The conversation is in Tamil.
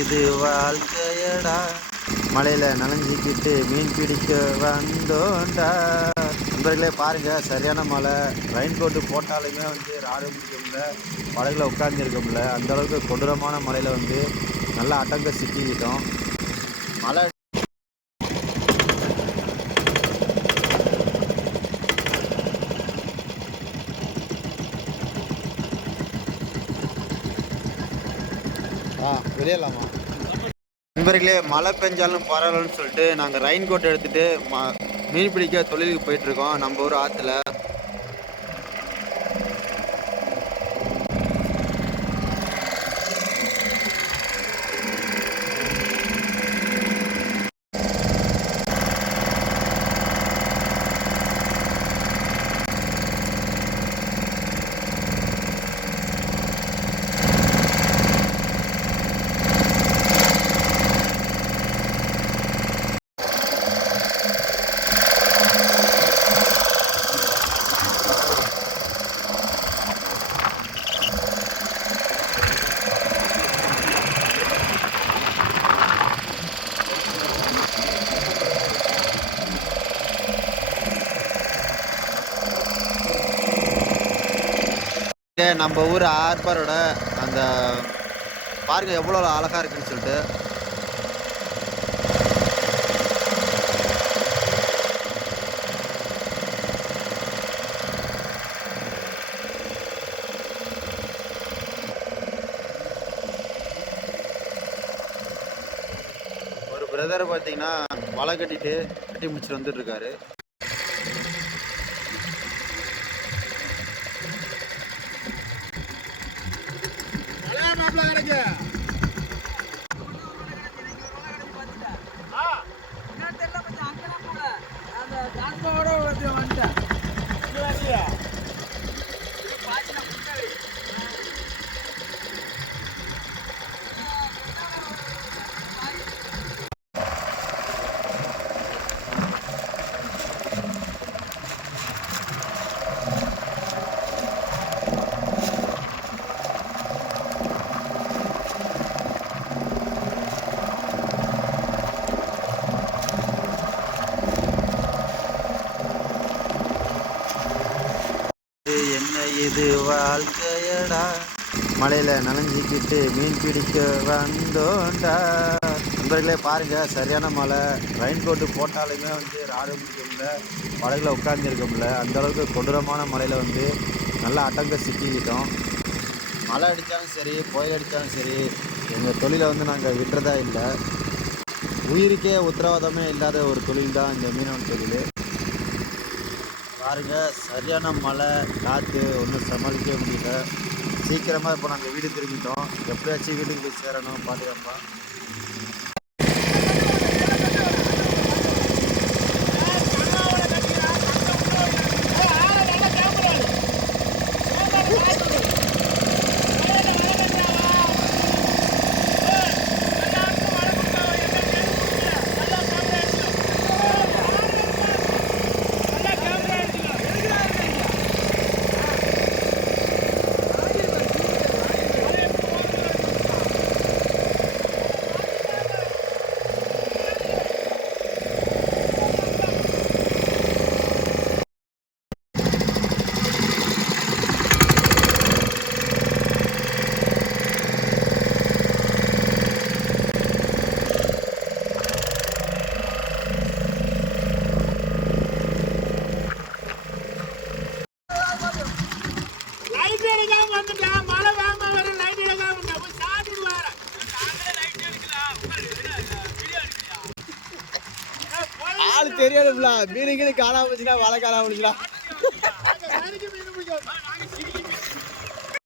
இது வாழ்க்கையடா. மலையில் நனைஞ்சிக்கிட்டு மீன் பிடிக்க வந்தோண்டா. நண்பர்களே பாருங்கள் சரியான மழை. ரெயின் கோட்டு போட்டாலுமே வந்து ராடு பிடிக்க படகுல உட்காந்துருக்கோம்ல அந்தளவுக்கு அந்த அளவுக்கு கொடூரமான மலையில் வந்து நல்லா அடங்க சிக்கிக்கிட்டோம். மழை ஆ வெளியலாமா நண்பர்களே மழை பெஞ்சாலும் பரவாயில்லன்னு சொல்லிட்டு நாங்கள் ரெயின் கோட் எடுத்துகிட்டு ம மீன் பிடிக்க தொழிலுக்கு போயிட்டுருக்கோம் நம்ம ஊர் ஆற்றுல நம்ம ஊர் ஆர்பரோட அந்த பாருங்க எவ்வளோ அழகாக இருக்குன்னு சொல்லிட்டு. ஒரு பிரதர் பார்த்தீங்கன்னா வலை கட்டிட்டு கட்டி முடிச்சுட்டு வந்துட்டு இருக்காரு. இது இது வாழ்க்கையடா. மலையில் நனைஞ்சிக்கிட்டு மீன் பிடிக்க வந்தோண்டா. நண்பர்களே பாருங்க சரியான மழை. ரெயின் கோட்டு போட்டாலுமே வந்து ராடு பிடிக்க முடியல உட்காந்துருக்கோம்ல உட்காந்துருக்க முடியல அந்த அளவுக்கு கொடூரமான மலையில் வந்து நல்லா அடங்க சிக்கிக்கிட்டோம். மழை அடித்தாலும் சரி புயல் அடித்தாலும் சரி எங்கள் தொழிலை வந்து நாங்கள் விட்டுறதா இல்லை. உயிருக்கே உத்தரவாதமே இல்லாத ஒரு தொழில் தான் இந்த மீனவன் தொழில். பாருங்க சரியான மழை காற்று ஒன்றும் சமாளிக்கவே முடியல. சீக்கிரமாக இப்போ நாங்கள் வீடு திரும்பிட்டோம். எப்படியாச்சும் வீட்டுக்கு போய் சேரணும் பாதுகாப்பாக ஆள் தெரியாதுங்களா? மீனுக்கு கீழே காணாம போச்சுன்னா வலை காணாம போச்சுன்னா